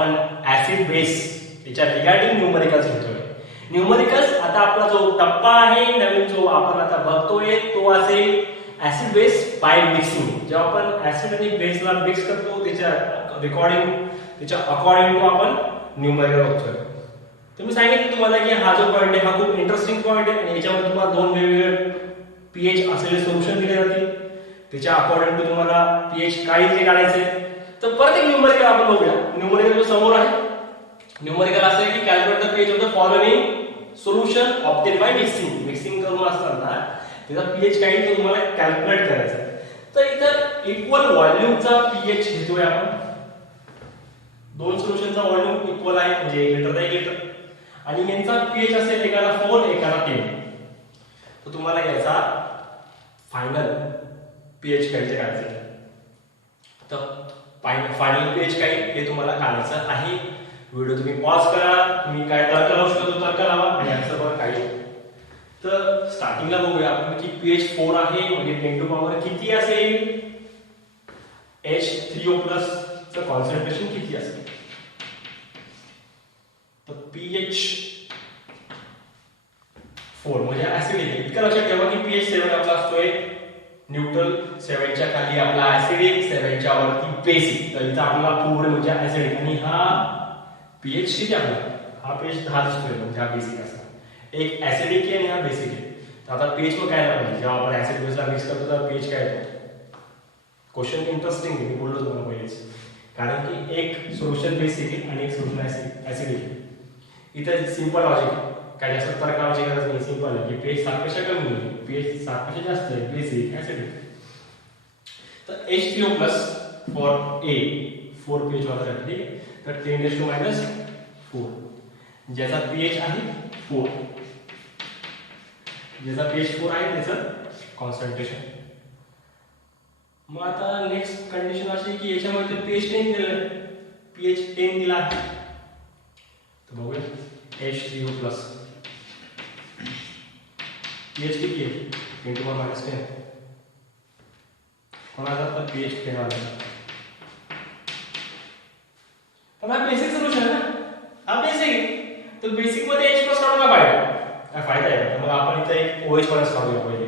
आपण acid base याच्या regarding numericals घेतोय. न्यूमरिकल्स आता आपला जो टप्पा आहे नवीन जो आपण आता बघतोय तो असेल ऍसिड बेस बाय मिक्सिंग. जेव्हा आपण ऍसिड आणि बेसला मिक्स करतो त्याच्या अकॉर्डिंग टू आपण न्यूमरिकल बघतोय. तुम्ही सांगितलं तुम्हाला की हा जो पॉईंट आहे हा खूप इंटरेस्टिंग पॉईंट आहे आणि याच्यामध्ये तुम्हाला दोन वेगवेगळे पीएच असलेले सोल्युशन दिले जातील. त्याच्या अकॉर्डिंग टू तुम्हाला पीएच काय ते काढायचे. तर परत एक न्यूमरिकल आपण बघूया. न्यूमरिकल जो समोर आहे न्यूमरिकल असं आहे की calculate the pH of the following solution obtain by mixing. Mixing करून असताना त्याचा पीएच काय तो तुम्हाला कॅल्क्युलेट करायचा आहे. तर इथं इक्वल व्हॉल्यूमचा पीएच घेतोय आपण. दोन सोल्युशनचा व्हॉल्यूम इक्वल आहे म्हणजे 1 लिटर 1 लिटर आणि यांचा पीएच असेल एकाला 4 एकाला 10. तर तुम्हाला याचा फायनल पीएच काय ते काढायचं. तर फायनल पीएच काय हे तुम्हाला काढायचं आहे. व्हिडिओ तुम्ही पॉज करा. तुम्ही काय तर्क लावू शकतो तो तर्क लावा आणि आन्सर बघा काय. तर स्टार्टिंगला बघूया आपण की पीएच 4 आहे म्हणजे 10 टू पॉवर किती असेल. H3O+ चं कॉन्सन्ट्रेशन किती असेल. तर पीएच 4 म्हणजे ऍसिडिक. इतकं लक्षात ठेवा की पीएच 7 आपला असतोय न्यूट्रल, 7 च्या खाली आपला ऍसिडिक, 7 च्या वरती बेसिक. तर इथं आपला 4 म्हणजे ऍसिडिक आणि हा पीएच किती आपला हा पीएच 10 दिसतोय म्हणजे हा बेसिक असणार. एक ऍसिडिक आहे आणि हा बेसिक आहे. तर आता पीएच मग काय पाहिजे जेव्हा आपण ऍसिड बेसला मिक्स करतो तर पीएच काय येतो. क्वेश्चन इंटरेस्टिंग आहे. मी बोललो तुम्हाला पहिलेच कारण की एक सोल्युशन बेसिक आहे आणि एक सोल्युशन ऍसिडिक आहे. इथं सिंपल लॉजिक काय जास्त तर्काची गरज नाही. सिंपल आहे की पीएच 7 पेक्षा कमी आहे पीएच 7 पेक्षा जास्त आहे बेसिक ऍसिडिक. तर H3O+ फॉर A 4 पीएच वाल्यासाठी ठीक आहे. तर 10⁻⁴ ज्याचा पीएच आहे 4 ज्याचा पीएच 4 आहे त्याचं कॉन्सन्ट्रेशन. मग आता नेक्स्ट कंडिशन अशी की याच्यामध्ये पीएच 10 दिलं पीएच 10 दिला आहे. तर बघूया H3O+ पीएच किती आहे 10 टू पॉवर -10. कोणाचा तर पीएच 10 आला. पण हा बेसिक सोल्युशन आहे ना. हा बेसिक तर बेसिक मध्ये H+ काढून काय फायदा आहे. मग आपण इथे एक OH- काढूया पहिले.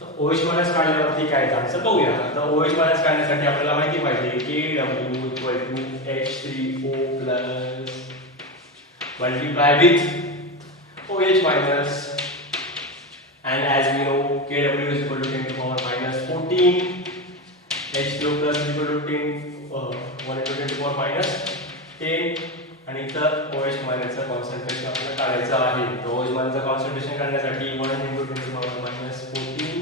तर OH- काढल्यावरती काय आन्सर बघूया. तर OH- काढण्यासाठी आपल्याला माहिती पाहिजे की Kw = H3O+ multiply with OH-, and as we know Kw is equal to 10 to the power -14, H2O+ is equal to 1 into 10 to the power -10 आणि इतर OH- चं कॉन्सन्ट्रेशन आपल्याला काढायचं आहे. तर OH- चं कॉन्सन्ट्रेशन काढण्यासाठी 1 into 10 to the power -14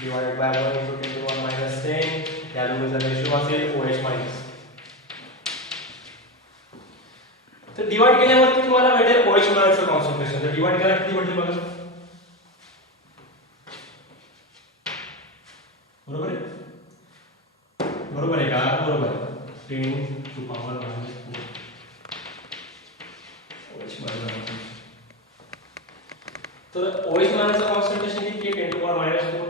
divided by 1 into 10 to the power -10 या दोन्हीचा रेशो असेल OH-. तर डिवाइड केल्यावरती तुम्हाला भेटेल OH- चं कॉन्सन्ट्रेशन. तर डिवाइड केल्यावर किती भेटेल बघा. बरोबर आहे बरोबर आहे का. बरोबर आहे 10 टू पॉवर -4 OH-. तर OH- चं कॉन्सन्ट्रेशन किती आहे 10 टू पॉवर -4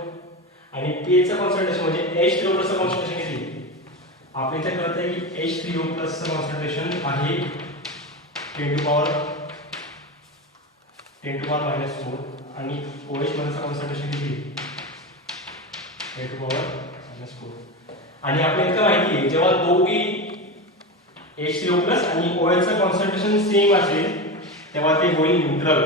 आणि पीएच चं कॉन्सन्ट्रेशन म्हणजे H3O+ चं कॉन्सन्ट्रेशन किती. आपल्या इथे कळत आहे की H3O+ चं कॉन्सन्ट्रेशन आहे 10 टू पॉवर -4 आणि OH- चं कॉन्सन्ट्रेशन किती 10 टू पॉवर -4. आणि आपल्याला इतकं माहिती आहे जेव्हा दोघी H3O+ आणि OH चं कॉन्सन्ट्रेशन सेम असेल तेव्हा ते होईल न्यूट्रल.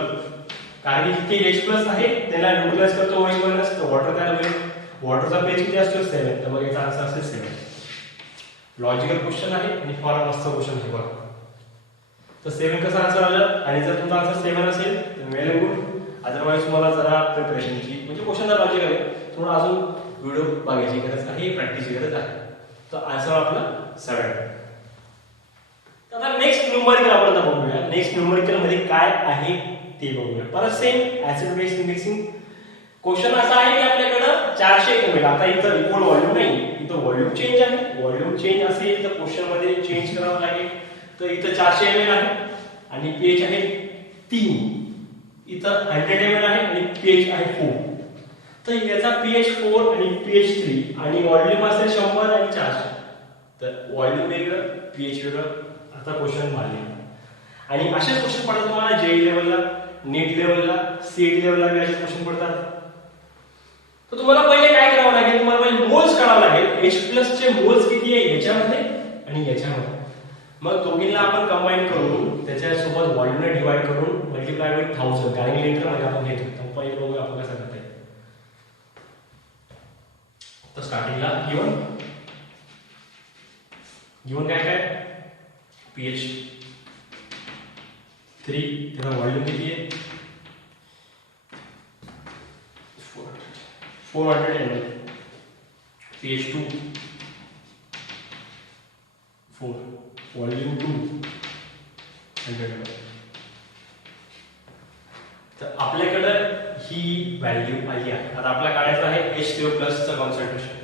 कारण की जिथे H+ आहे त्याला न्यूट्रलाइज करतो OH- तर वॉटर काय होईल वॉटरचा पीएच किती असतो 7. तर मग याचा आन्सर असेल 7. लॉजिकल क्वेश्चन आहे आणि फार मस्त क्वेश्चन आहे बघा. तर 7 कसं आन्सर आलं आणि जर तुमचा आन्सर 7 असेल तर वेल गुड. अदरवाइज तुम्हाला जरा प्रिपरेशनची म्हणजे क्वेश्चन जर लॉजिकल आहे थोडं अजून व्हिडिओ बघायची गरज आहे प्रॅक्टिसची गरज आहे. तर आन्सर आपला 7. तर आता नेक्स्ट न्यूमरिकल आपण आता बघूया. नेक्स्ट न्यूमरिकल मध्ये काय आहे ते बघूया. परत same acid base mixing question असा आहे की आपल्याकडे 400 ml. आता इथं इक्वल व्हॉल्यूम नाही इथं व्हॉल्यूम चेंज आहे. व्हॉल्यूम चेंज असेल तर क्वेश्चन मध्ये चेंज करावं लागेल. तर इथं 400 ml आहे आणि पीएच आहे 3. इथं 100 ml आहे आणि पीएच आहे 4. तर याचा पीएच 4 आणि पीएच 3 आणि व्हॉल्यूम असेल 100 आणि 400. तर व्हॉल्यूम वेगळं पीएच वेगळं आता क्वेश्चन मारले आणि असेच क्वेश्चन पडतात तुम्हाला जेई लेवलला, नीट लेवलला, सीईटी लेवलला बी असेच क्वेश्चन पडतात. तर तुम्हाला पहिले काय करावं लागेल, तुम्हाला पहिले मोल्स काढावं लागेल. H+ चे मोल्स किती आहे याच्यामध्ये आणि याच्यामध्ये. मग दोघींना आपण कंबाईन करून त्याच्यासोबत व्हॉल्यूमने डिवाइड करून मल्टिप्लाय विथ 1000 कारण लिटर मध्ये आपण घेतो. तर पहिले बघूया आपण कसं करता येईल. तर स्टार्टिंगला गिवन काय काय pH 3 त्याचा व्हॉल्यूम किती आहे 400 ml. pH 2 4 volume 2 100 ml. तर आपल्याकडं ही व्हॅल्यू आली आहे. आता आपल्याला काढायचं आहे H3O+ चं कॉन्सन्ट्रेशन.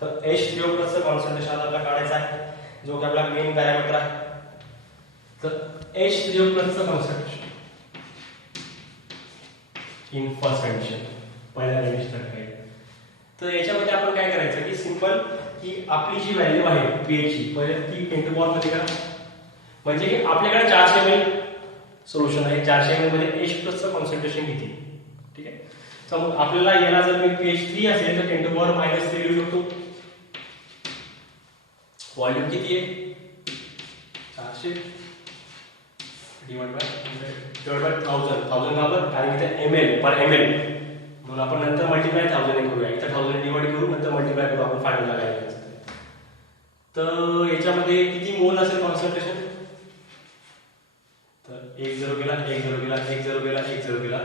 तर H3O+ चं कॉन्सन्ट्रेशन आपल्याला काढायचं आहे जो की आपला मेन पॅरामीटर आहे. तर H3O+ चं कॉन्सन्ट्रेशन इन फर्स्ट कंडिशन पहिल्या कंडिशन. तर याच्यामध्ये आपण काय करायचं की सिंपल की आपली जी व्हॅल्यू आहे pH ची पहिले ती इंटू बॉल मध्ये करा. म्हणजे की आपल्याकडे 400 ml सोल्युशन आहे. 400 ml मध्ये H+ चं कॉन्सन्ट्रेशन किती, ठीक आहे. तर मग आपल्याला याला जर मी pH 3 असेल तर 10 to the power -3 लिहू शकतो. व्हॉल्यूम किती आहे 400 डिवाइड बाय 1000 का बरं कारण इथे ml पर ml म्हणून आपण नंतर मल्टिप्लाय 1000 ने करूया. इथे 1000 डिवाइड करू नंतर मल्टिप्लाय करू आपण फायनलला काय करायचं. तर याच्यामध्ये किती मोल असेल कॉन्सन्ट्रेशन. तर 1 0 गेला 1 0 गेला 1 0 गेला 1 0 गेला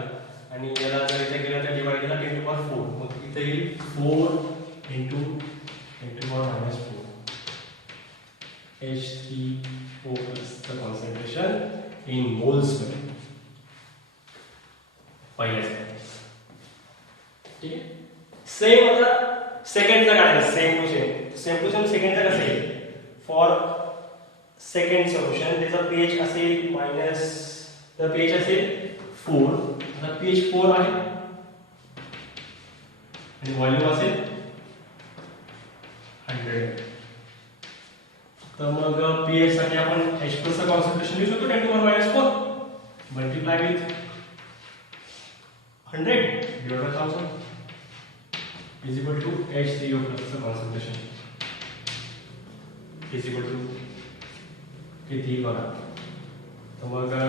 आणि याला जर इथे केलं तर डिवाइड केला 10 to the power 4. मग इथे येईल 4 into 10 to the power -4 H3O+ चं कॉन्सन्ट्रेशन इन मोल्स मध्ये पहिल्या. ठीक आहे. सेम आता सेकंडचा काढायचा सेम टू सेम सेकंडचा कसं आहे फॉर सेकंड सोल्युशन त्याचा pH असेल मायनस तर pH असेल 4. आता pH 4 आहे आणि व्हॉल्यूम असेल 100. तर मग pH साठी आपण H+ चं कॉन्सन्ट्रेशन लिहू शकतो 10 to the power -4 multiply with 100 divide by 1000 is equal to H3O+ चं कॉन्सन्ट्रेशन is equal to किती बघा. तर मग 10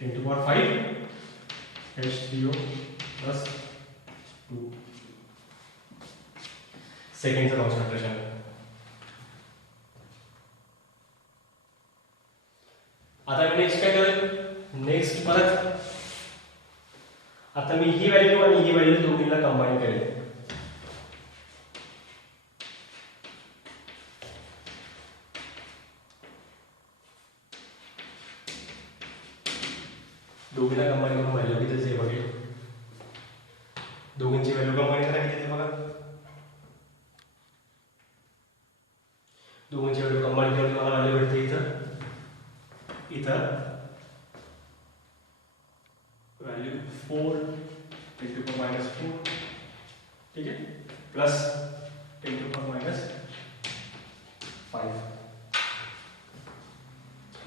to the power 5 H3O plus 2 सेकंडचं concentration. आता मी नेक्स्ट काय करेल नेक्स्ट परत आता मी ही व्हॅल्यू आणि ही व्हॅल्यू दोन्हीला कंबाईन करेल. दोघीला कंबाईन करून व्हॅल्यू किती येते बघेल. दोघींची व्हॅल्यू कंबाईन करा किती येते बघा. दोघींची व्हॅल्यू कंबाईन करून मला व्हॅल्यू भेटते इथं वैल्यू 4 10 to the power -4 ठीक है प्लस 10 to the power -5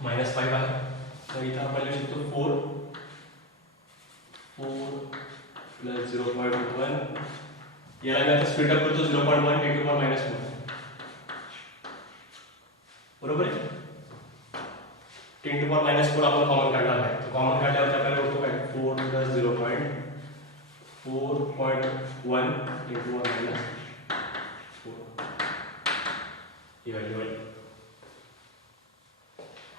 -5 आहे. तर इथं आपण लिहू शकतो 4 प्लस 0.1 याला मी आता स्प्लिट अप करतो 0.1 10 to the power -1 बरोबर आहे. 10 to the power -4 आपण कॉमन काढणार आहे. तो कॉमन काढल्यावर आपल्याला होतो काय 4 प्लस 0.4.1 into 1 minus 4 ही व्हॅल्यू आहे.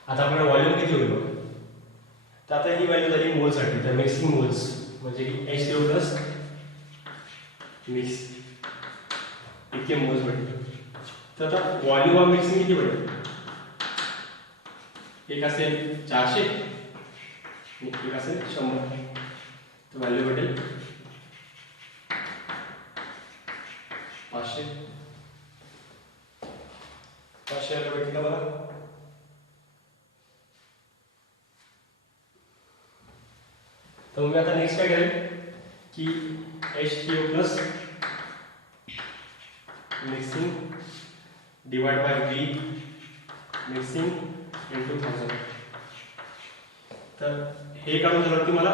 आता आपल्याला व्हॉल्यूम किती होईल बघा. तर आता ही व्हॅल्यू झाली मोलसाठी. तर मिक्सिंग मोल्स म्हणजे की H3O+ मिक्स इतके मोल्स भेटले. तर आता व्हॉल्यूम ऑफ मिक्सिंग किती भेटेल. एक असेल 400 एक असेल 100. तर व्हॅल्यू भेटेल 500 भेटली का बघा. तर मग आता नेक्स्ट काय करेल की H3O+ mixing divide by V mixing into 1000. तर हे काढून झालं की मला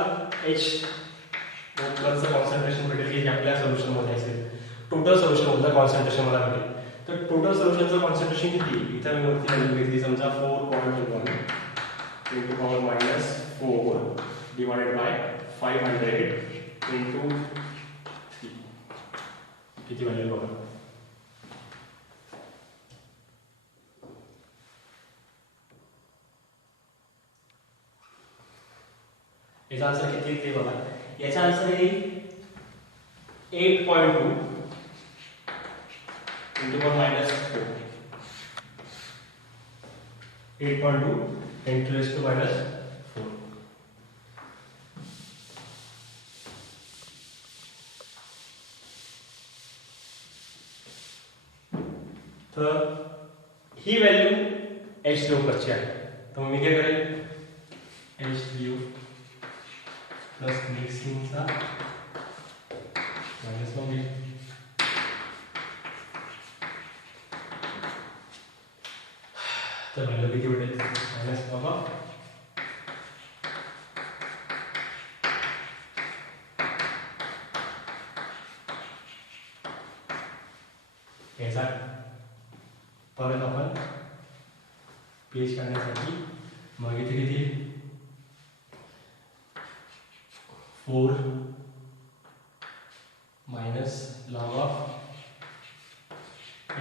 H+चं कॉन्सन्ट्रेशन भेटेल की आपल्या सोल्युशनमध्ये असेल. टोटल सोल्युशनमधलं कॉन्सन्ट्रेशन मला भेटेल. तर टोटल सोल्युशनचं कॉन्सन्ट्रेशन किती? इथं मी वरती व्हॅल्यू घेतली समजा 4.1 into power minus 4 divided by 500 into 3. किती व्हॅल्यू बघा. याचा आन्सर किती ते बघा. याचा आन्सर येईल 8.2 into power minus 4. 8.2 into raise to minus 4. तर ही व्हॅल्यू H3O+ ची आहे. तर मी काय करेल H3O प्लस मिक्सिंगचा मायनस 1 घेईल. तर व्हॅल्यू किती भेटेल मायनस बाबा याचा परत आपण पेज काढण्यासाठी मग इथे किती 4 मायनस लॉग ऑफ 8.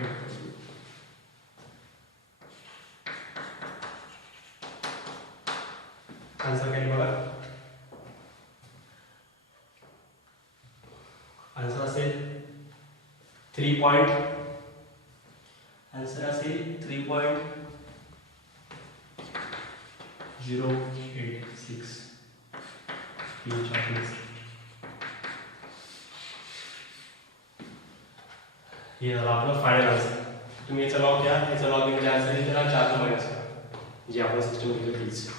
आन्सर काय बघा. आन्सर असेल 3. आन्सर असेल 3.086 pH of mixing. हे झालं आपलं फायनल आन्सर. तुम्ही याचा लॉग घ्या. याचा लॉग घेतला आन्सर येईल त्याला 4 मायनस करा जे आपण सिस्टम घेतलं तीच.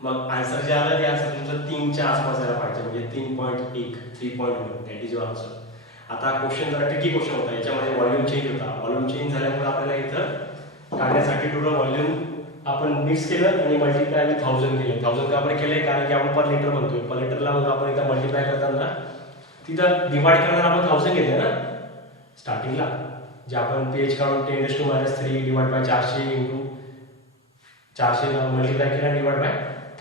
मग आन्सर जे आलं ते आन्सर तुमचं 3च्या आसपास यायला पाहिजे म्हणजे 3.1 3.1 दॅट इज युअर आन्सर. आता क्वेश्चन जरा ट्रिकी क्वेश्चन होता. याच्यामध्ये व्हॉल्यूम चेंज होता. व्हॉल्यूम चेंज झाल्यामुळे आपल्याला इथं काढण्यासाठी टोटल व्हॉल्यूम आपण मिक्स केलं आणि मल्टिप्लाय विथ 1000 केलं. 1000 का आपण केलंय कारण की आपण पर लिटर म्हणतोय. पर लिटरला मग आपण इथं मल्टिप्लाय करताना तिथं डिवाइड करताना आपण 1000 घेतलं ना स्टार्टिंगला. जे आपण पेज काढून 10⁻³ डिवाइड बाय 400 इंटू 400 मल्टिप्लाय केला डिवाइड बाय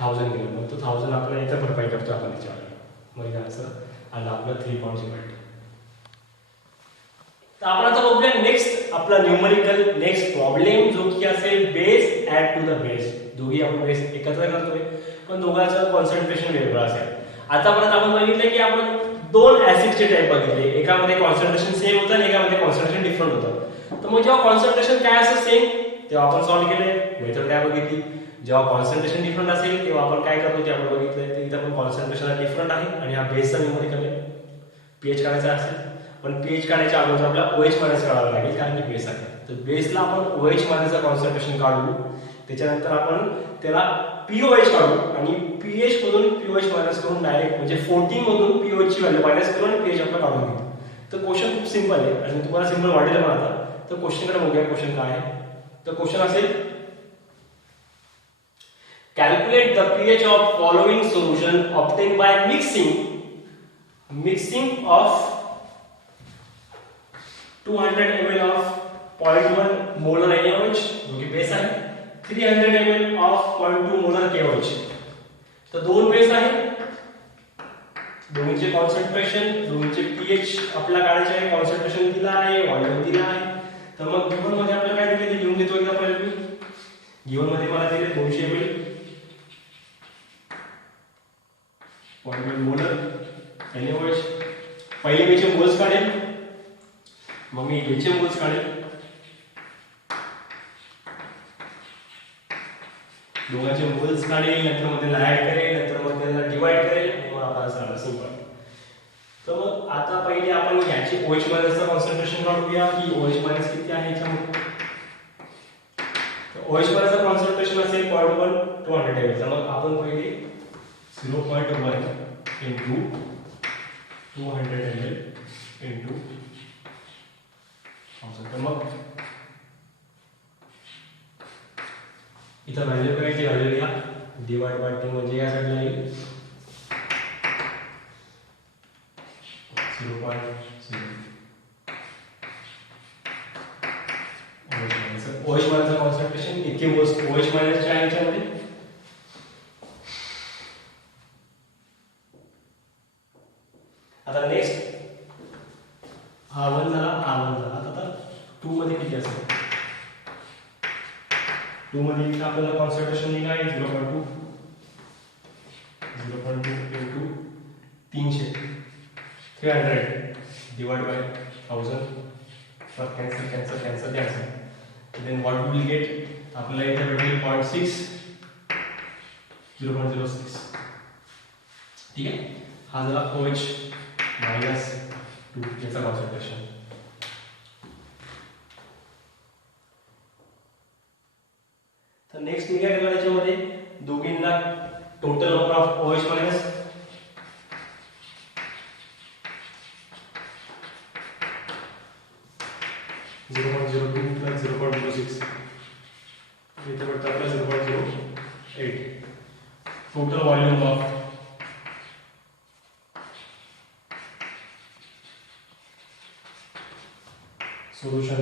1000 केलं. मग तो 1000 आपल्याला इथं भरपाई करतो आपण त्याच्यावर. मग इथं आन्सर आलं आपलं 3.0. तर आपण आता बघूया नेक्स्ट आपला न्यूमरिकल नेक्स्ट प्रॉब्लेम जो की असेल base add to the base. दोघी आपण बेस एकत्र करतोय पण दोघांचं कॉन्सन्ट्रेशन वेगळं असेल. आतापर्यंत आपण बघितलं की आपण 2 ऍसिडचे टाइप बघितले. एकामध्ये कॉन्सन्ट्रेशन सेम होतं आणि एकामध्ये कॉन्सन्ट्रेशन डिफरंट होतं. तर मग जेव्हा कॉन्सन्ट्रेशन काय असं सेम तेव्हा आपण सॉल्व्ह केले. मेथड काय बघितली. जेव्हा कॉन्सन्ट्रेशन डिफरंट असेल तेव्हा आपण काय करतो ते आपण बघितलं. तर इथं पण कॉन्सन्ट्रेशन डिफरंट आहे आणि हा बेसचा न्यूमरिकल आहे. पीएच काढायचा असेल पण पीएच काढायच्या अगोदर आपल्याला OH मायनस काढावं लागेल कारण की बेस आहे. तर बेसला आपण OH मायनसचं कॉन्सन्ट्रेशन काढू. त्याच्यानंतर आपण त्याला POH काढू आणि पीएच मधून POH मायनस करून डायरेक्ट म्हणजे 14 मधून POH ची व्हॅल्यू मायनस करून आणि पीएच आपला काढून घेऊ. तर क्वेश्चन खूप सिंपल आहे आणि तुम्हाला सिंपल वाटेल पण आता. तर क्वेश्चनकडे बघूया क्वेश्चन काय आहे. तर क्वेश्चन असेल calculate the pH of following solution obtain by mixing of 200 ml of 0.1 molar NaOH जो की बेस आहे 300 ml of 0.2 molar KOH. तर दोन बेस आहे. दोन्हीचे कॉन्सन्ट्रेशन दोन्हीचे पीएच आपल्याला काढायचे आहे. कॉन्सन्ट्रेशन दिला आहे व्हॉल्यूम दिला आहे. तर मग गिवन मध्ये आपल्याला काय दिले ते लिहून घेतो एकदा पहिले मी. गिवन मध्ये मला दिले 200 ml 0.1 मोलर NaOH. पहिले मी चे मोल्स काढेल मग मी याचे मोल्स काढेल. दोघांचे मोल्स काढेल नंतर मध्ये ऍड करेल नंतर मग त्याला डिवाइड करेल आणि मग आपला आन्सर आला सिंपल. तर मग आता पहिले आपण याचे OH मायनसचं कॉन्सन्ट्रेशन काढूया की OH मायनस किती आहे याच्यामध्ये. तर OH मायनसचं कॉन्सन्ट्रेशन असेल 0.1 200 ml. मग आपण पहिले 0.1 इंटू 200 ml इंटू तर मग इथं व्हॅल्यू करायची, व्हॅल्यू लिहा, डिवाइड बाय 2 म्हणजे या साईडला येईल 0.0. OH मायनसचं कॉन्सन्ट्रेशन इतके OH मायनसच्या आहे याच्यामध्ये. आता नेक्स्ट R1 झाला, R1 झाला. आता 2 मध्ये किती असेल? 2 मध्ये आपल्याला कॉन्सन्ट्रेशन लिहिलं आहे 0.2 इंटू 300 डिवाइड बाय 1000. तर cancel. Then what will get? आपल्याला इथे भेटेल 0.6 0.06. ठीक आहे. हा झाला OH मायनस 2 याचा कॉन्सन्ट्रेशन. तर नेक्स्ट मी काय करणार याच्यामध्ये दोघींना total number of OH minus (0.02 + 0.06) इथे पडतं आपलं 0.08. Total volume of solution.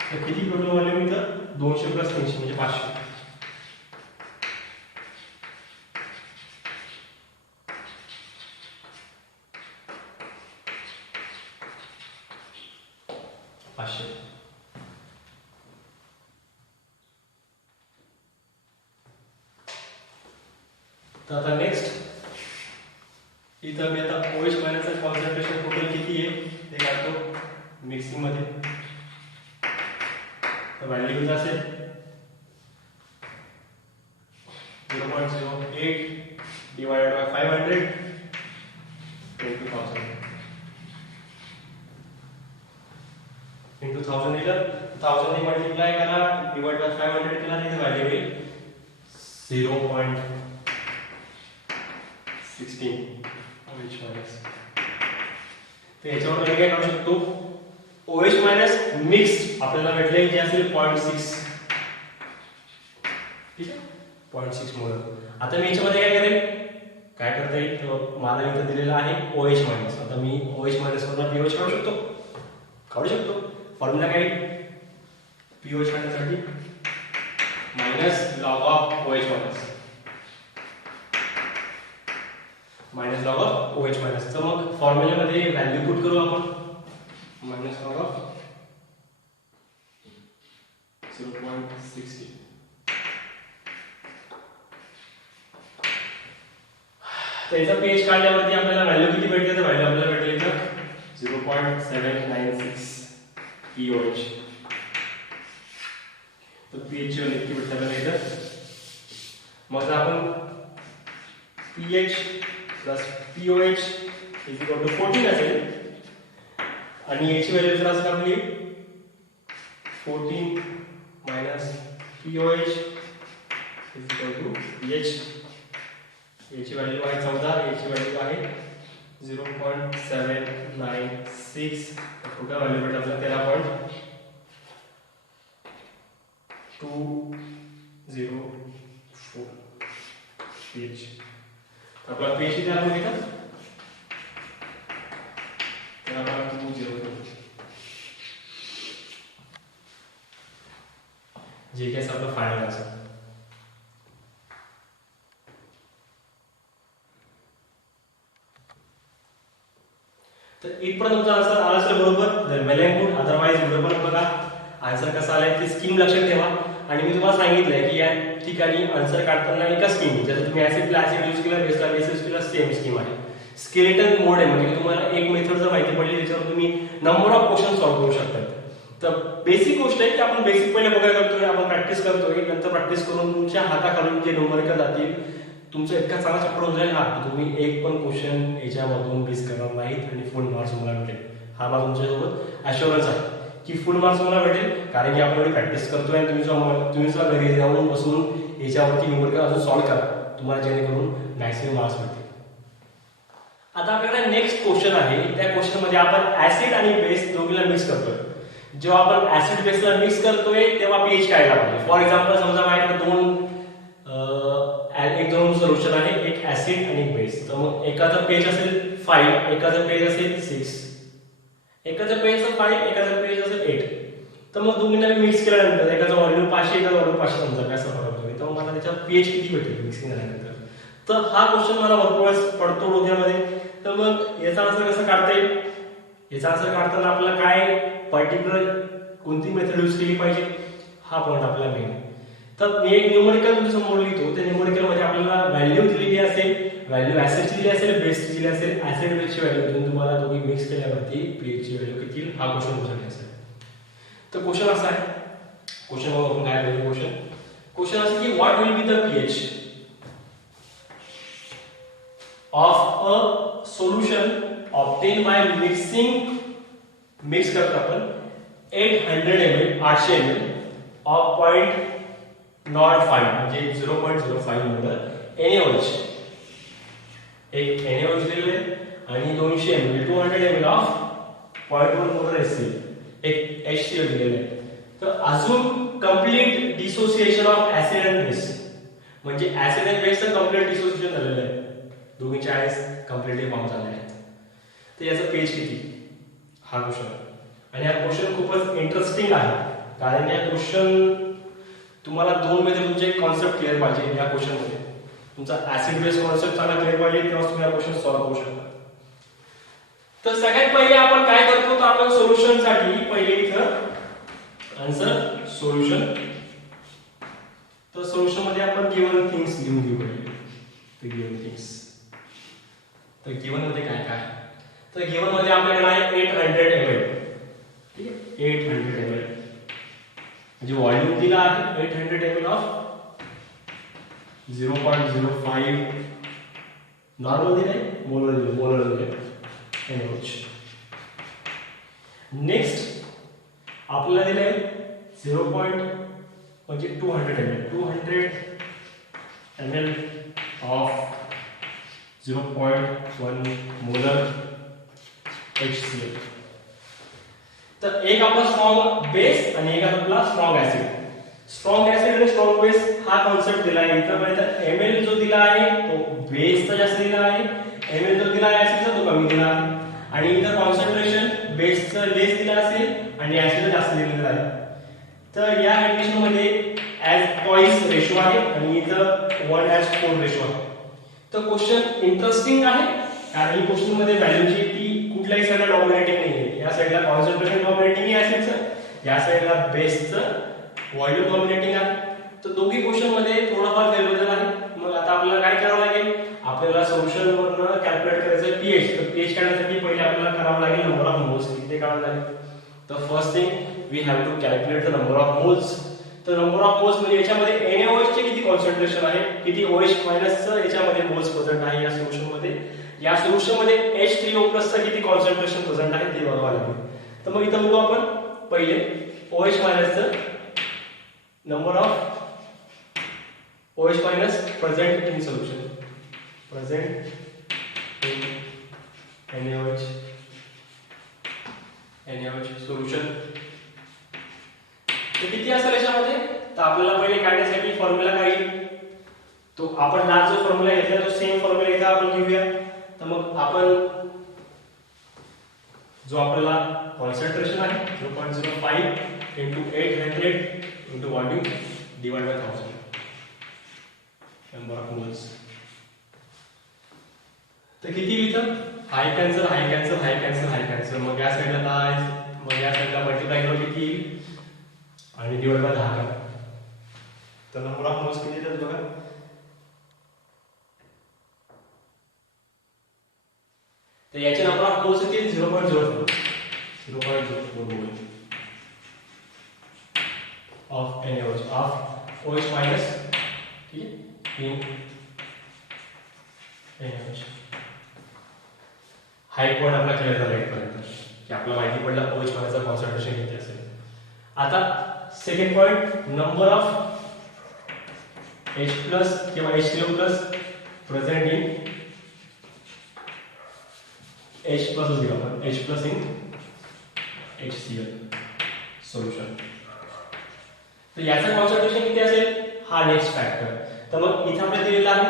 तर किती टोटल व्हॉल्यूम इथं? 200 + 300 म्हणजे 500. तर आता नेक्स्ट इथं मी आता OH मायनसचं कॉन्सन्ट्रेशन टोटल किती आहे ते काढतो मिक्सिंग मध्ये. तर व्हॅल्यू किती असेल? 0.08 डिवाइडेड बाय 500 इंटू 1000. इंटू 1000 दिलं, 1000 ने मल्टिप्लाय करा, डिवाइड बाय 500 केला, त्याची व्हॅल्यू येईल 0.16 OH मायनस. तर याच्यावर मी काय करू शकतो? OH मायनस मिक्स आपल्याला भेटले जे असेल 0.6. ठीक आहे, 0.6 म्हणून. आता मी याच्यामध्ये काय करेन, काय करता येईल? तर मला इथं दिलेलं आहे OH मायनस. आता मी OH मायनस मधून POH काढू शकतो. फॉर्म्युला काय? POH काढण्यासाठी minus log of OH minus, minus log of OH minus. तर मग फॉर्म्युल्यामध्ये व्हॅल्यू पुट करू आपण. Minus log of 0.16. त्याचा पेज काढल्यावरती आपल्याला व्हॅल्यू किती भेटते? तर व्हॅल्यू आपल्याला भेटली तर 0.796 POH. तर pH ची व्हॅल्यू किती भेटते आपल्याला इथं? मग आपण pH plus POH equal to 14 असेल आणि याची व्हॅल्यू जर असेल आपली 14 minus POH equal to pH. याची व्हॅल्यू आहे 14, याची व्हॅल्यू आहे 0.796. टोटल व्हॅल्यू भेटत आपल्याला 13.204 pH. आपला pH किती आला बघितलं? 13.204. जे काही आपलं फायनल आन्सर. तर इथपर्यंत तुमचा आन्सर आला असेल बरोबर. तर वेल अँड गुड. अदरवाइज बरोबर बघा आन्सर कसा आलाय ती स्कीम लक्षात ठेवा. आणि मी तुम्हाला सांगितलंय की या ठिकाणी आन्सर काढताना एका स्कीम, जसं तुम्ही ऍसिड ऍसिड यूज केला, बेसला बेस यूज केला, सेम स्कीम आहे. स्केलेटन मोड आहे, म्हणजे तुम्हाला एक मेथड जर माहिती पडली त्याच्यावर तुम्ही नंबर ऑफ क्वेश्चन सॉल्व्ह करू शकता. तर बेसिक गोष्ट आहे की आपण बेसिक पहिले बघायला करतोय, आपण प्रॅक्टिस करतोय, नंतर प्रॅक्टिस करून तुमच्या हाताखालून जे नंबर जातील तुमचा इतका चांगला चॅप्टर होऊन जाईल हा की तुम्ही एक पण क्वेश्चन याच्यामधून मिस करणार नाहीत आणि फुल मार्क्स तुम्हाला भेटेल. हा माझा तुमच्यासोबत अश्युरन्स आहे की फुल मार्क्स तुम्हाला भेटेल, कारण की आपण एवढी प्रॅक्टिस करतोय. आणि तुम्ही सुद्धा घरी जाऊन बसून याच्यावरती नंबर अजून सॉल्व्ह करा, तुम्हाला जेणेकरून मॅक्सिमम मार्क्स भेटतील. आता आपल्याकडे नेक्स्ट क्वेश्चन आहे. त्या क्वेश्चन मध्ये आपण ऍसिड आणि बेस दोघीला मिक्स करतोय. जेव्हा आपण ऍसिड बेसला मिक्स करतोय तेव्हा पीएच काढला पाहिजे. फॉर एक्झाम्पल समजा माझ्याकडे दोन सोल्युशन आहे, एक ऍसिड आणि एक बेस. तर मग एकाचा पीएच असेल 5, एकाचा पीएच असेल 6, एकाचा पीएच 5, एकाचा पीएच असेल 8. तर मग दोन्हींना मिक्स केल्यानंतर एकाचा व्हॉल्यूम 500, एकाचा व्हॉल्यूम 500 समजा काय असं फरक होईल, तर मग मला त्याचा पीएच किती भेटेल मिक्सिंग झाल्यानंतर. तर हा क्वेश्चन मला भरपूर वेळेस पडतो डोक्यामध्ये. तर मग याचा आन्सर कसं काढता येईल? याचा आन्सर काढताना आपल्याला काय पर्टिक्युलर कोणती मेथड यूज केली पाहिजे हा पॉईंट आपल्याला मेन. तर मी एक न्यूमरिकल तुमच्या समोर लिहितो. त्या न्यूमरिकल मध्ये आपल्याला व्हॅल्यू दिलेली असेल, व्हॅल्यू ऍसिडची दिली असेल, बेसची दिली असेल. ऍसिड बेसची व्हॅल्यू देऊन तुम्हाला दोघी मिक्स केल्यावरती पीएचची व्हॅल्यू किती येईल हा क्वेश्चन तुमच्याकडे असेल. तर क्वेश्चन असा आहे, क्वेश्चन आपण काय बघू. क्वेश्चन असं की what will be the pH of a solution obtain by mix करतो आपण 800 ml 800 ml ऑफ 0.05 म्हणजे 0.05 मोलर NaOH. एक NaOH दिलेले आणि 200 ml 200 ml of 0.1 molar HCl, एक HCl दिलेले आहे. तर अजून complete dissociation of acid and base, म्हणजे ऍसिड अँड बेसचं कंप्लीट डिसोसिएशन झालेलं आहे, दोन्हीचे आयन्स कंप्लीटली फॉर्म झाले आहेत. तर याचं पेज किती हा क्वेश्चन आहे. आणि हा क्वेश्चन खूपच इंटरेस्टिंग आहे, कारण या क्वेश्चन तुम्हाला दोन मध्ये तुमचे कॉन्सेप्ट क्लिअर पाहिजे. या क्वेश्चन मध्ये तुमचा ऍसिड बेस कॉन्सेप्ट चांगला क्लिअर पाहिजे, तेव्हा तुम्ही हा क्वेश्चन सॉल्व्ह करू शकता. तर सगळ्यात पहिले आपण काय करतो, तर आपण सोल्युशन साठी पहिले इथं आन्सर सोल्युशन. तर सोल्युशन मध्ये आपण गिवन थिंग्स लिहून घेऊ पहिले. तर गिवन थिंग्स, तर गिवन मध्ये काय काय, तर गिवन मध्ये आपल्याकडे आहे 800 ml. ठीक आहे, 800 ml म्हणजे व्हॉल्यूम दिला आहे 800 ml ऑफ 0.05 नॉर्मल दिले, मोलर दिले NaOH. नेक्स्ट आपल्याला दिले 0. म्हणजे 200 ml ऑफ 0.1 मोलर HCl. तर एक आपला स्ट्रॉंग बेस आणि एक आपला स्ट्रॉंग ऍसिड. स्ट्रॉंग ऍसिड आणि स्ट्रॉंग बेस हा कॉन्सेप्ट दिला आहे इथं. म्हणजे ml जो दिला आहे तो बेसचा जास्त दिला आहे, ml जो दिला आहे ऍसिडचा तो कमी दिला आहे. आणि इथं कॉन्सन्ट्रेशन बेसचं लेस दिला असेल आणि ऍसिडचं जास्त दिलेलं आहे. तर या कंडिशन मध्ये ऍज टॉइस रेशो आहे आणि इथं 1:4 रेशो आहे. तर क्वेश्चन इंटरेस्टिंग आहे, कारण ही क्वेश्चन मध्ये व्हॅल्यू जी ती कुठल्याही साईडला डॉमिनेटिंग नाही आहे. या साईडला कॉन्सन्ट्रेशन डॉमिनेटिंग आहे ऍसिडचं, या साईडला बेसचं व्हॉल्यूम डॉमिनेटिंग आहे. तर दोन्ही क्वेश्चन मध्ये थोडाफार फेरबदल आहे. मग आता आपल्याला काय करावं लागेल, आपल्याला सोल्युशन वरनं कॅल्क्युलेट करायचं पीएच. तर पीएच काढण्यासाठी पहिले आपल्याला करावं लागेल नंबर ऑफ मोल्स किती काढावं लागेल. तर first thing we have to calculate the number of moles. तर नंबर ऑफ मोल्स म्हणजे याच्यामध्ये NaOH चे किती कॉन्सन्ट्रेशन आहे, किती OH मायनसचं याच्यामध्ये मोल्स प्रेझेंट आहे या सोल्युशन मध्ये. या सोल्युशन मध्ये H3O+ चं किती कॉन्सन्ट्रेशन प्रेझेंट आहे ते बघावं लागेल. तर मग इथं बघू आपण पहिले OH मायनसचं number of OH minus present in solution, present in NaOH solution. तर किती असेल याच्यामध्ये, तर आपल्याला पहिले काढण्यासाठी फॉर्म्युला काय येईल, तो आपण लास्ट जो फॉर्म्युला घेतला तो सेम फॉर्म्युला इथे आपण घेऊया. तर मग आपण जो आपल्याला कॉन्सन्ट्रेशन आहे 0.05 into 800 into volume divided by 1000 number of moles. तर किती इथं हाय कॅन्सर हाय कॅन्सर हाय कॅन्सर हाय कॅन्सर, मग या साईडला 10, मग या साईडला मल्टिप्लाय करून किती येईल आणि डिवाइड बाय 10 करा. तर नंबर ऑफ मोल्स किती येतात बघा. तर याचे नंबर ऑफ मोल्स किती 0.04 mole of NaOH of OH minus, ठीक है, इन NaOH. हाई पॉइंट आपला क्लिअर झाला इथपर्यंत की आपल्याला माहिती पडलं OH मायनसचं कॉन्सन्ट्रेशन किती असेल. आता second point, number of H+ किंवा H3O+ प्रेझेंट इन H+ दिला आपण H+ इन HCl. सोल्युशन. तर याचं कॉन्सन्ट्रेशन किती असेल हा नेक्स्ट फॅक्टर. तर मग इथे आपल्याला दिलेला आहे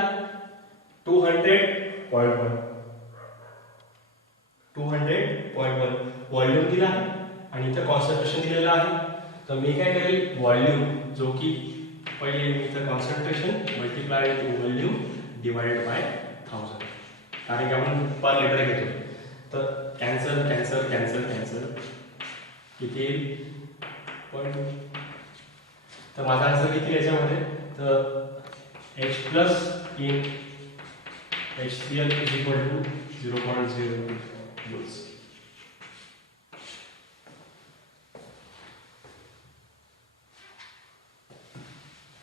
200.1 200.1 व्हॉल्यूम दिला आहे आणि इथं कॉन्सन्ट्रेशन दिलेलं आहे. तर मी काय करेल व्हॉल्यूम जो की पहिले मी इथं concentration multiply with volume divided by 1000 कारण की आपण पर लिटर घेतो. तर कॅन्सल कॅन्सल कॅन्सल कॅन्सल किती पण. तर माझा आन्सर किती याच्यामध्ये तर H plus in HCl is equal to 0.02 joules.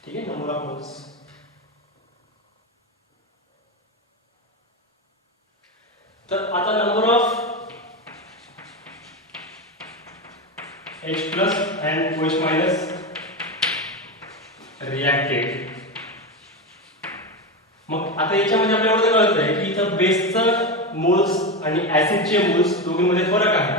ठीक है नंबर ऑफ मोल्स. तर आता number of H plus and OH minus reacted. मग आता याच्यामध्ये आपल्याला एवढं कळतंय की इथं बेसचं मोल्स आणि ऍसिडचे मोल्स दोघींमध्ये फरक आहे.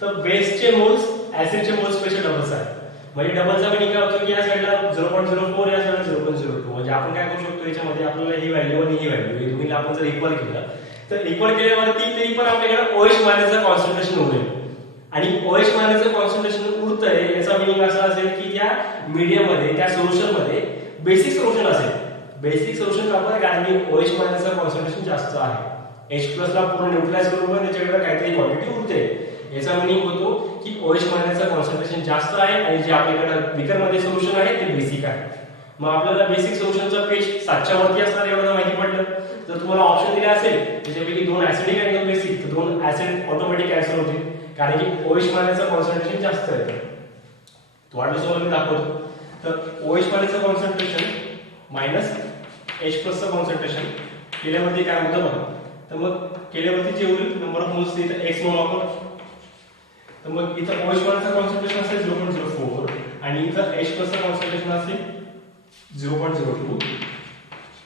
तर बेसचे मोल्स ऍसिडचे मोल्स पेक्षा डबलच आहे. म्हणजे डबलचा मिनिंग काय होतं की या साईडला 0.04 या साईडला 0.02. म्हणजे आपण काय करू शकतो याच्यामध्ये आपल्याला ही व्हॅल्यू आणि ही व्हॅल्यू हे दोन्हीला आपण जर इक्वल केलं तर इक्वल केल्यावरती तरी पण आपल्याकडे OH मायनसचं कॉन्सन्ट्रेशन उरेल. आणि OH मायनसचं कॉन्सन्ट्रेशन उरतंय याचा मिनिंग असा असेल की त्या मीडियम मध्ये त्या सोल्युशन मध्ये बेसिक सोल्युशन असेल. बेसिक सोल्युशन का बरं कारण की OH मायनसचं कॉन्सन्ट्रेशन जास्त आहे. H प्लस ला पूर्ण न्यूट्रलाइज करून त्याच्याकडे काहीतरी क्वांटिटी उरते. याचा मिनिंग होतो की OH मायनसचं कॉन्सन्ट्रेशन जास्त आहे आणि जे आपल्याकडे बीकर मध्ये सोल्युशन आहे ते बेसिक आहे. मग आपल्याला बेसिक सोल्युशनचा पेज 7च्या वरती असणार एवढं माहिती पडलं. जर तुम्हाला ऑप्शन दिले असेल त्याच्यापैकी 2 ऍसिडिक आणि 2 बेसिक तर 2 ऍसिड ऑटोमॅटिक कॅन्सल होतील कारण की OH मायनसचं कॉन्सन्ट्रेशन जास्त आहे. तो वाटलं मी दाखवतो. तर OH मायनसचं कॉन्सन्ट्रेशन मायनस H प्लसचं कॉन्सन्ट्रेशन केल्यावरती काय होतं बघा. तर मग केल्यावरती जे होईल नंबर ऑफ मोल्स इथं x मोल वापर. तर मग इथं OH मायनसचं कॉन्सन्ट्रेशन असेल 0.04 आणि इथं H प्लसचं कॉन्सन्ट्रेशन असेल 0.02.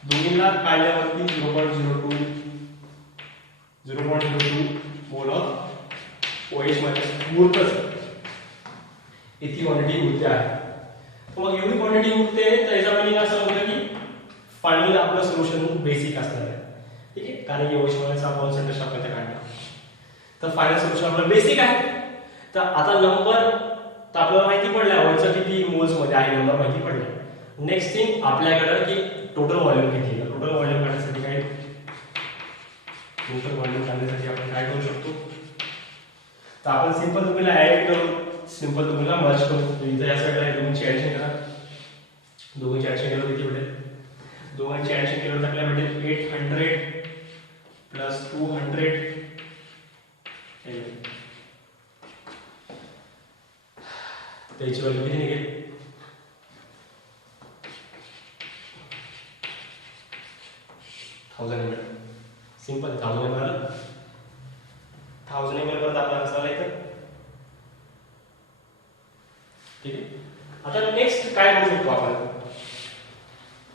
दोन्हीला काढल्यावरती 0.02 मोल ऑफ OH मायनस उरतच. इतकी क्वांटिटी उरते आहे. मग एवढी क्वांटिटी उरते तर याचा मिनिंग असं होतं की फायनली आपलं सोल्युशन बेसिक असणार आहे. ठीक आहे कारण की OH मायनसचा कॉन्सन्ट्रेशन आपल्याला काढला तर फायनल सोल्युशन आपलं बेसिक आहे. तर आता नंबर तर आपल्याला माहिती पडला OH किती मोल्स मध्ये आहे नंबर माहिती पडला. नेक्स्ट थिंग आपल्याकडे की टोटल व्हॉल्यूम किती आहे. टोटल व्हॉल्यूम काढण्यासाठी काय टोटल व्हॉल्यूम काढण्यासाठी आपण काय करू शकतो तर आपण सिंपल तुम्हाला ऍड करू सिंपल तुम्हाला मर्ज करू. इथे या साईडला दोघांची ऍडिशन करा. दोघांची ऍडिशन केलं किती भेटेल दोघांची ऍडिशन केलं तर आपल्याला भेटेल 800 प्लस 200 त्याची व्हॅल्यू किती निघेल 1000 ml. सिंपल 1000 ml 1000 ml पर्यंत आपला आन्सर आला. ठीक आहे. आता नेक्स्ट काय करू शकतो आपण.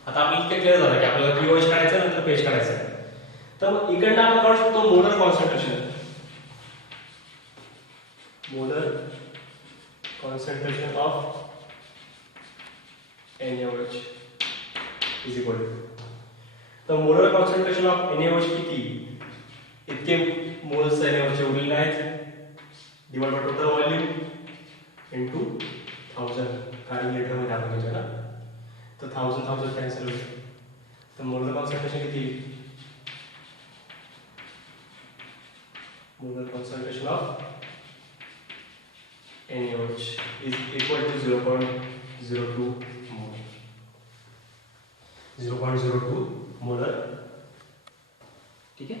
आता आपल्याला इतकं क्लिअर झालं की आपल्याला पीओएच काढायचं नंतर पेज काढायचं. तर मग इकडनं आपण काढू शकतो molar concentration. Molar concentration of NaOH is equal to. तर मोलर कॉन्सन्ट्रेशन ऑफ NaOH किती इतके मोल्स NaOH चे उरलेले आहेत divide by total volume into 1000 कारण लिटर मध्ये आपण घ्यायचं ना. तर 1000 कॅन्सल होईल. तर मोलर कॉन्सन्ट्रेशन किती molar concentration of NaOH is equal to 0.02 mole. 0.02 molar. ठीक आहे.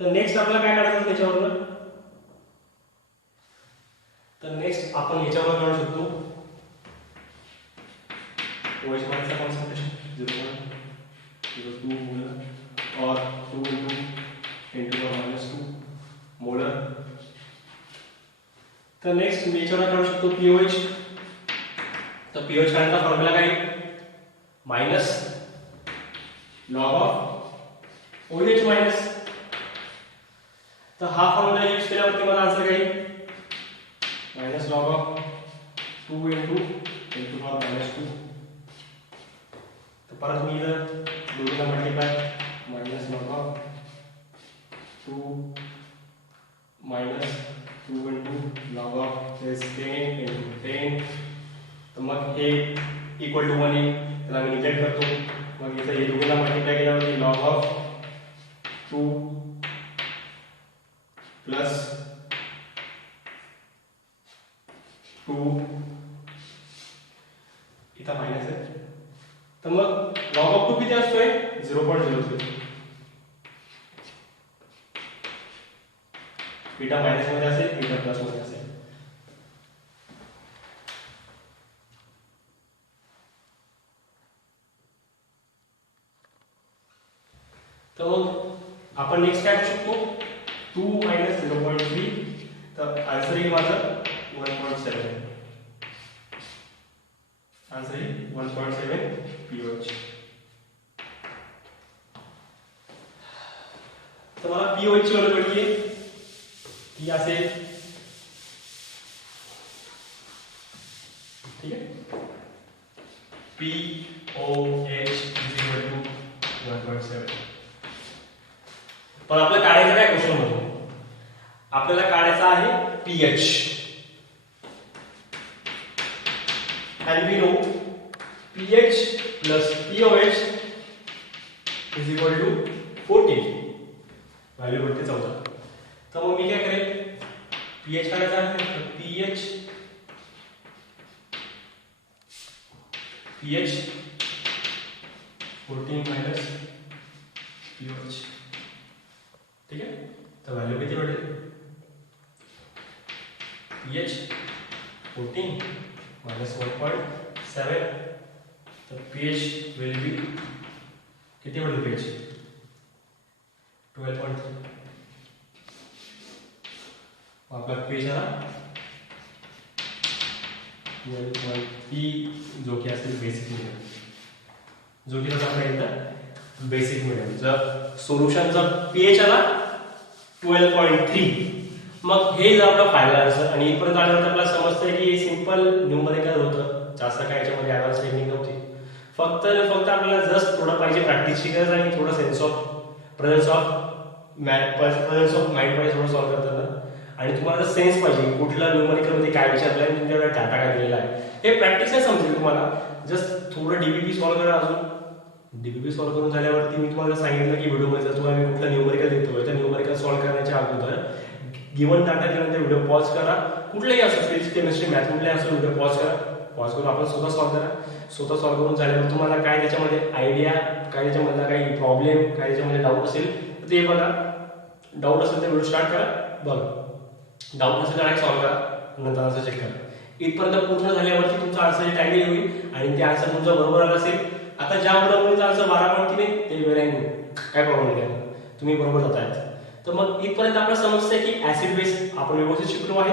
तर नेक्स्ट आपल्याला काय काढायचं त्याच्यावर तर नेक्स्ट आपण याच्यावर काढू शकतो OH मायनसचा कॉन्सन्ट्रेशन 0.02 मोलर और 2 into 10 to the minus 2 molar. तर नेक्स्ट मी याच्यावर काढू शकतो पीओएच. तर पीओएच काढण्याचा फॉर्म्युला काय minus log of OH minus. तर हा फॉर्म्युला यूज केल्यावरती मला आन्सर काय minus log of 2 into 10 to the power -2. तर परत मी इथं दोघीला multiply minus log of 2 minus 2 into log of is 10 into 10. तर मग हे इक्वल टू 1 येईल, त्याला मी निगेट करतो. मग इथं हे दोघीला मल्टिप्लाय केल्यावरती लॉग ऑफ 2 प्लस 2 इथं मायनस आहे. तर मग लॉग ऑफ 2 किती असतोय 0.03. बीटा मायनस मध्ये असेल, बीटा प्लस मध्ये असेल. तर मग आपण नेक्स्ट काय करू शकतो 2 मायनस 0.3. तर आन्सर येईल माझं 1.7. आन्सर येईल 1.7 pH. तर मला pH ची व्हॅल्यू भेटली ती असेल, ठीक आहे, pOH = 1.7. पण आपल्याला काढायचं काय क्वेश्चन होतो, आपल्याला काढायचा आहे pH. and we know pH plus pOH is equal to 14. Value भेटते 14. तर मग मी काय करेल pH काढायचा आहे, pH 14 minus pH, ठीक आहे. तर व्हॅल्यू किती भेटेल pH 14 minus 1.7. तर pH will be किती भेटेल pH 12.3. आपला pH आला 12.3, जो की असेल बेसिक मिडियम, जो की तसा आपल्या इथं बेसिक मिडियम. जर सोल्युशनचा pH आला 12.3, मग हे जर आपला फायनल आन्सर. आणि इथपर्यंत आल्यानंतर आपल्याला समजतंय की हे सिंपल न्यूमरिकल होतं, जास्त काय याच्यामध्ये ॲडव्हान्स टेक्निक नव्हती. फक्त आपल्याला जस्ट थोडं पाहिजे प्रॅक्टिसची गरज आणि थोडं प्रेझन्स ऑफ माइंड पाहिजे थोडं सॉल्व्ह करताना. आणि तुम्हाला सेन्स पाहिजे कुठल्या न्यूमरिकलमध्ये काय विचारलं आहे, तुमच्याकडे डाटा काय दिलेला आहे, हे प्रॅक्टिस नाही समजेल तुम्हाला. जस्ट थोडं डीबीपी सॉल्व्ह करा. अजून डीबीपी सॉल्व्ह करून झाल्यावरती मी तुम्हाला सांगितलं की व्हिडिओमध्ये जर तुम्हाला मी कुठला न्यूमरिकल देतोय तर न्यूमरिकल सॉल्व्ह करण्याच्या अगोदर गिवन डाटा दिल्यानंतर व्हिडिओ पॉज करा. कुठलाही असो, फिजिक्स केमिस्ट्री मॅथ कुठलाही असो, व्हिडिओ पॉज करून आपण स्वतः सॉल्व्ह करा. स्वतः सॉल्व्ह करून झाल्यावर तुम्हाला काय त्याच्यामध्ये आयडिया, काय त्याच्यामधला काही प्रॉब्लेम, काय त्याच्यामध्ये डाऊट असेल तर ते बघा. डाऊट असेल तर व्हिडिओ स्टार्ट करा, बघा. डाऊट असेल तर सॉल्व्ह करा, नंतर आन्सर चेक करा. इथपर्यंत पूर्ण झाल्यावरती तुमचा आन्सर टायमिंग होईल आणि ते आन्सर तुमचा बरोबर आला असेल. आता ज्या मुलामुळेचा आन्सर 12.3 ते वेळ काय प्रॉब्लेम नाही, तुम्ही बरोबर जाताय. तर मग इथपर्यंत आपल्याला समजतंय की ऍसिड बेस आपण व्यवस्थित शिकलो आहे.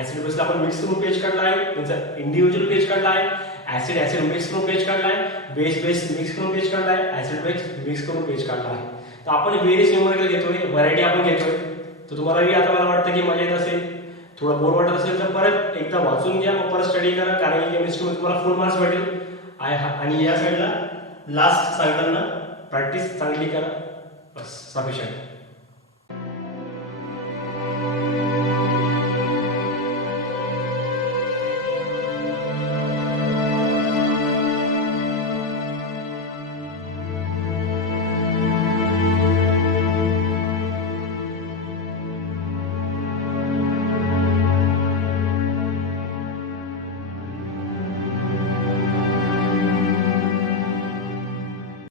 ऍसिड बेसला आपण मिक्स करून पेज काढला आहे, त्यांचा इंडिव्हिज्युअल पेज काढला आहे. ऍसिड मिक्स करून पेज काढला आहे, बेस मिक्स करून पेज काढला आहे, ऍसिड बेस मिक्स करून पेज काढला आहे. तर आपण व्हेरियस न्यूमरिकल घेतोय, व्हरायटी आपण घेतोय. तर तुम्हाला आता मला वाटतं की मजा येत असेल, थोडं बोर वाटत असेल तर परत एकदा वाचून घ्या, मग परत स्टडी करा, कारण की केमिस्ट्रीमध्ये तुम्हाला फुल मार्क्स भेटेल. आणि या साईडला लास्ट सांगताना प्रॅक्टिस चांगली करा, बस सफिशियंट.